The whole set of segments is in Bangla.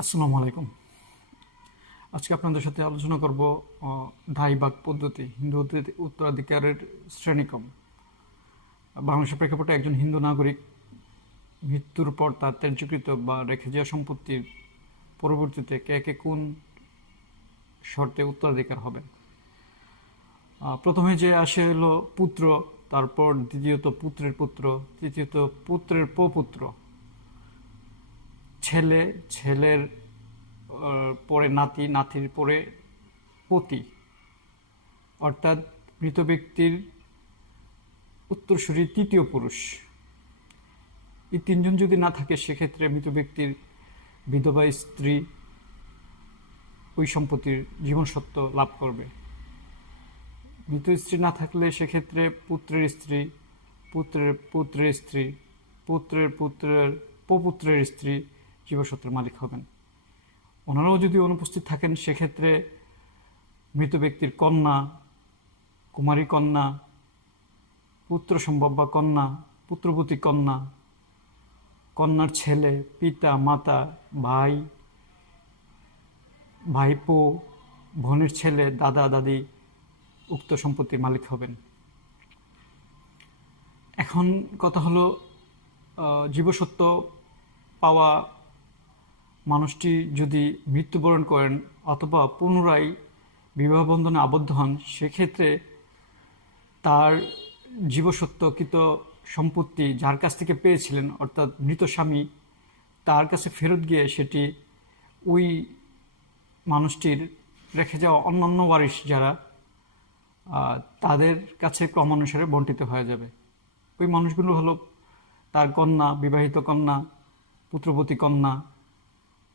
আসসালামু আলাইকুম। আজকে আপনাদের সাথে আলোচনা করব ধাই বাগ পদ্ধতি, হিন্দু উত্তরাধিকারের শ্রেণীক্রম। বাংলাদেশের প্রেক্ষাপটে একজন হিন্দু নাগরিক মৃত্যুর পর তার ত্যায্যকৃত বা রেখে যাওয়া সম্পত্তির পরবর্তীতে কে কে কোন শর্তে উত্তরাধিকার হবেন। প্রথমে যে আসে হলো পুত্র, তারপর দ্বিতীয়ত পুত্রের পুত্র, তৃতীয়ত পুত্রের প্রপুত্র, ছেলে, ছেলের পরে নাতি, নাতির পরে পতি, অর্থাৎ মৃত ব্যক্তির উত্তরসূরি তৃতীয় পুরুষ। এই তিনজন যদি না থাকে সেক্ষেত্রে মৃত ব্যক্তির বিধবা স্ত্রী ওই সম্পত্তির জীবনসত্ত্ব লাভ করবে। মৃত স্ত্রী না থাকলে সেক্ষেত্রে পুত্রের স্ত্রী, পুত্রের পুত্রের স্ত্রী, পুত্রের পুত্রের প্রপুত্রের স্ত্রী জীবসত্ত্বের মালিক হবেন। ওনারাও যদি অনুপস্থিত থাকেন সেক্ষেত্রে মৃত ব্যক্তির কন্যা, কুমারী কন্যা, পুত্র সম্ভব বা কন্যা, পুত্রবতী কন্যা, কন্যার ছেলে, পিতা মাতা, ভাই, ভাইপো, বোনের ছেলে, দাদা দাদি উক্ত সম্পত্তির মালিক হবেন। এখন কথা হলো, জীবসত্ত্ব পাওয়া মানুষটি যদি মৃত্যুবরণ করেন অথবা পুনরায় বিবাহ বন্ধনে আবদ্ধ হন সেক্ষেত্রে তার জীবসত্ত্বকৃত সম্পত্তি যার কাছ থেকে পেয়েছিলেন অর্থাৎ মৃত স্বামী, তার কাছে ফেরত গিয়ে সেটি ওই মানুষটির রেখে যাওয়া অন্যান্য ওয়ারিশ যারা তাদের কাছে ক্রমানুসারে বণ্টিত হয়ে যাবে। ওই মানুষগুলো হলো তার কন্যা, বিবাহিত কন্যা, পুত্রবতী কন্যা,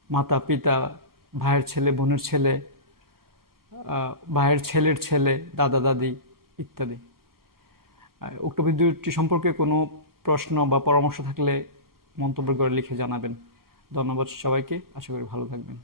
মাতা পিতা, ভাইয়ের ছেলে, বোনের ছেলে, ভাইয়ের ছেলের ছেলে, দাদা দাদি ইত্যাদি। উক্ত ভিডিওটি সম্পর্কে কোনো প্রশ্ন বা পরামর্শ থাকলে মন্তব্য করে লিখে জানাবেন। ধন্যবাদ সবাইকে, আশা করি ভালো থাকবেন।